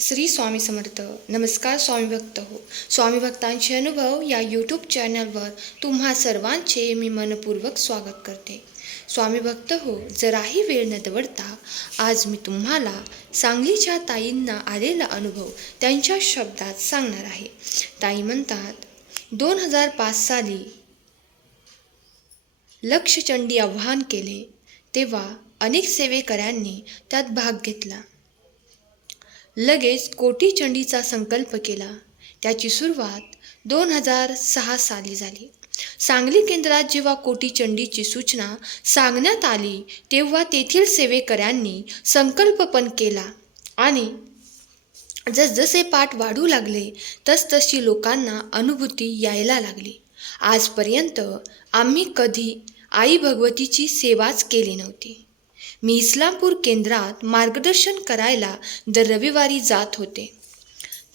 श्री स्वामी समर्थ. नमस्कार स्वामी भक्त हो. स्वामी भक्तांचे अनुभव या यूट्यूब चॅनलवर तुम्हा सर्वांचे मी मनपूर्वक स्वागत करते. स्वामी भक्त हो, जराही वेळ न दवडता आज मी तुम्हाला सांगलीच्या ताईंना आलेला अनुभव त्यांच्या शब्दात सांगणार आहे. ताई म्हणतात, 2005 साली लक्षचंडी आव्हान केले तेव्हा अनेक सेवेकऱ्यांनी त्यात भाग घेतला. लगेच कोटी चंडीचा संकल्प केला. त्याची सुरुवात 2006 साली झाली. सांगली केंद्रात जेव्हा कोटी चंडीची सूचना सांगण्यात आली तेव्हा तेथील सेवेकऱ्यांनी संकल्प पण केला आणि जसजसे पाठ वाढू लागले तसतशी लोकांना अनुभूती यायला लागली. आजपर्यंत आम्ही कधी आई भगवतीची सेवाच केली नव्हती. मी इस्लामपूर केंद्रात मार्गदर्शन करायला दर रविवारी जात होते.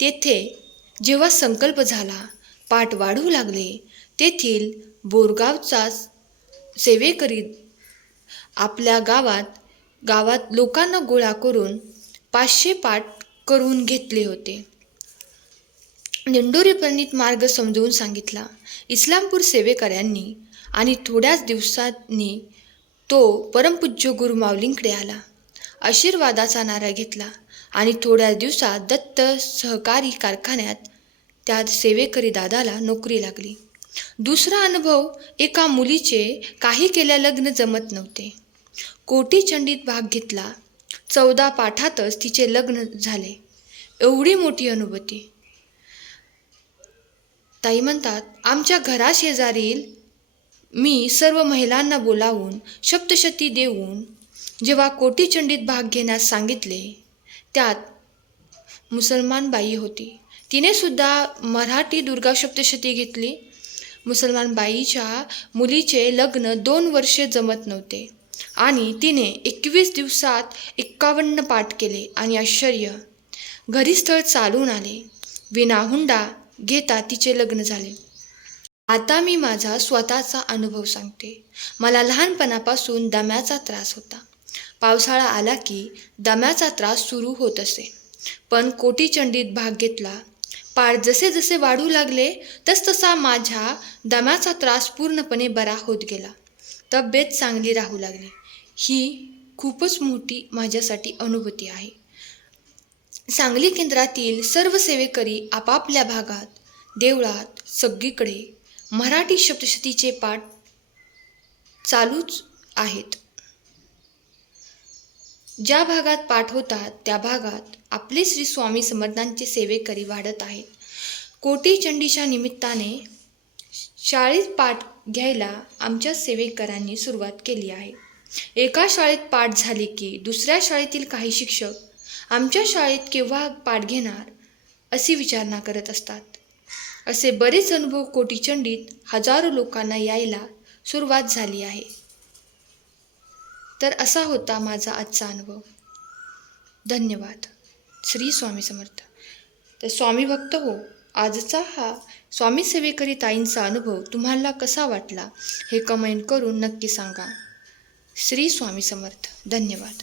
तेथे जेव्हा संकल्प झाला, पाठ वाढू लागले, तेथील बोरगावचा सेवेकरी आपल्या गावात लोकांना गोळा करून 500 पाठ करून घेतले होते. दिंडोरी प्रणित मार्ग समजवून सांगितला. इस्लामपूर सेवेकऱ्यांनी आणि थोड्याच दिवसांनी तो परमपूज्य गुरु माऊलींकडे आला. आशीर्वादाचा नारा घेतला आणि थोड्याच दिवसात दत्त सहकारी कारखान्यात त्या सेवेकरी दादाला नोकरी लागली. दुसरा अनुभव, एका मुलीचे काही केल्या लग्न जमत नव्हते. कोटी चंडीत भाग घेतला. 14 पाठातच तिचे लग्न झाले. एवढी मोठी अनुभूती. ताई म्हणतात, आमच्या घराशेजारील मी सर्व महिलांना बोलावून सप्तशती देऊन जेव्हा कोटी चंडीत भाग घेण्यास सांगितले, त्यात मुसलमान बाई होती. तिने सुद्धा मराठी दुर्गा सप्तशती घेतली. मुसलमान बाईच्या मुलीचे लग्न 2 वर्षे जमत नव्हते आणि तिने 21 दिवसात 51 पाठ केले आणि आश्चर्य, घरी स्थळ चालून आले. विना हुंडा घेता तिचे लग्न झाले. आता मी माझा स्वतःचा अनुभव सांगते. मला लहानपणापासून दम्याचा त्रास होता. पावसाळा आला की दम्याचा त्रास सुरू होत असे. पण कोटी चंडीत भाग घेतला. पाठ जसे जसे वाढू लागले तसतसा माझ्या दम्याचा त्रास पूर्णपणे बरा होत गेला. तब्येत चांगली राहू लागली. ही खूपच मोठी माझ्यासाठी अनुभूती आहे. सांगली केंद्रातील सर्व सेवेकरी आपापल्या भागात, देवळात सगळीकडे मराठी सप्तशतीचे पाठ चालूच आहेत. ज्या भागात पाठ होतात त्या भागात आपले श्री स्वामी समर्थांचे सेवेकरी वाढत आहेत. कोटी चंडीच्या निमित्ताने शाळेत पाठ घ्यायला आमच्या सेवेकरांनी सुरुवात केली आहे. एका शाळेत पाठ झाले की दुसऱ्या शाळेतील काही शिक्षक आमच्या शाळेत केव्हा पाठ घेणार अशी विचारणा करत असतात. असे बरेच अनुभव कोटी चंडीत हजारो लोकांना यायला सुरुवात झाली आहे. तर असा होता माझा आजचा अनुभव. धन्यवाद. श्री स्वामी समर्थ. तर स्वामी भक्त हो, आजचा हा स्वामी सेवेकरी ताईंचा अनुभव तुम्हाला कसा वाटला हे कमेंट करून नक्की सांगा. श्री स्वामी समर्थ. धन्यवाद.